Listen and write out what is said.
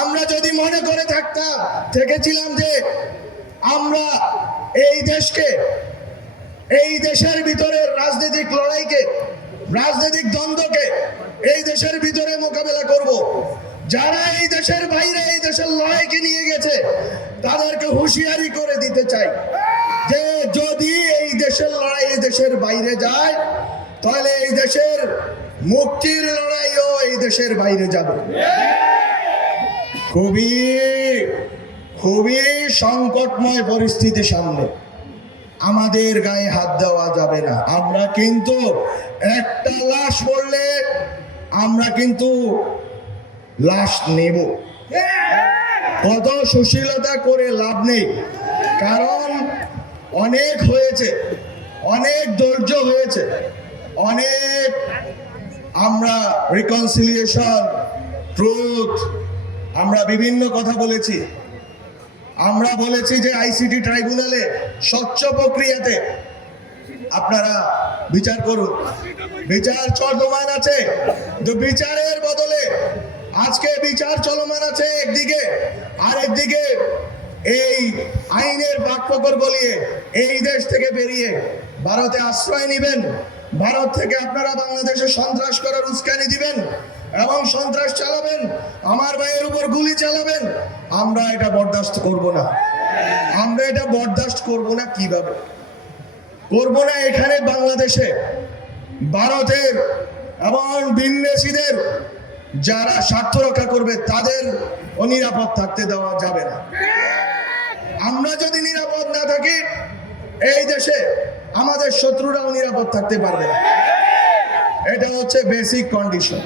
আমরা যদি মনে করে থেকেছিলাম যে আমরা এই দেশকে, এই দেশের ভিতরে রাজনৈতিক লড়াইকে, রাজনৈতিক দ্বন্দ্বকে এই দেশের ভিতরে মোকাবেলা করব, যারা এই দেশের বাইরে এই দেশের লড়াইকে নিয়ে গেছে তাদেরকে হুঁশিয়ারি করে দিতে চাই যে যদি এই দেশের লড়াই এই দেশের বাইরে যায় তাহলে এই দেশের মুক্তির লড়াইও এই দেশের বাইরে যাবে। খুবই খুবই সংকটময় পরিস্থিতির সামনে আমাদের গায়ে হাত দেওয়া যাবে না। আমরা কিন্তু একটা লাশ পড়লে আমরা কিন্তু লাশ নেব। কত সুশীলতা করে লাভ নেই, কারণ অনেক হয়েছে, অনেক ধৈর্য হয়েছে, অনেক আমরা রিকনসিলিয়েশন, ট্রুথ, আমরা বিভিন্ন কথা বলেছি। আমরা বলেছি যে আইসিটি ট্রাইব্যুনালে স্বচ্ছ প্রক্রিয়াতে আপনারা বিচার করুন। বিচার চলমান আছে, তো বিচারের বদলে আজকে বিচার চলমান আছে একদিকে, আর একদিকে এই আইনের বাকপকর বলিয়ে এই দেশ থেকে বেরিয়ে ভারতে আশ্রয় নেবেন, ভারত থেকে আপনারা বাংলাদেশে সন্ত্রাস করার উস্কানি দিবেন এবং সন্ত্রাস চালাবেন, আমার ভাইয়ের উপর গুলি চালাবেন। আমরা এটা বরদাস্ত করব না। আমরা এটা বরদাস্ত করব না। কিভাবে করব না? এখানে বাংলাদেশে ভারতের এবং বিন্দেশীদের যারা স্বার্থ রক্ষা করবে তাদের অনিরাপদ থাকতে দেওয়া যাবে না। আমরা যদি নিরাপদ না থাকি এই দেশে আমাদের শত্রুরাও নিরাপদ থাকতে পারবে না। এটা হচ্ছে বেসিক কন্ডিশন।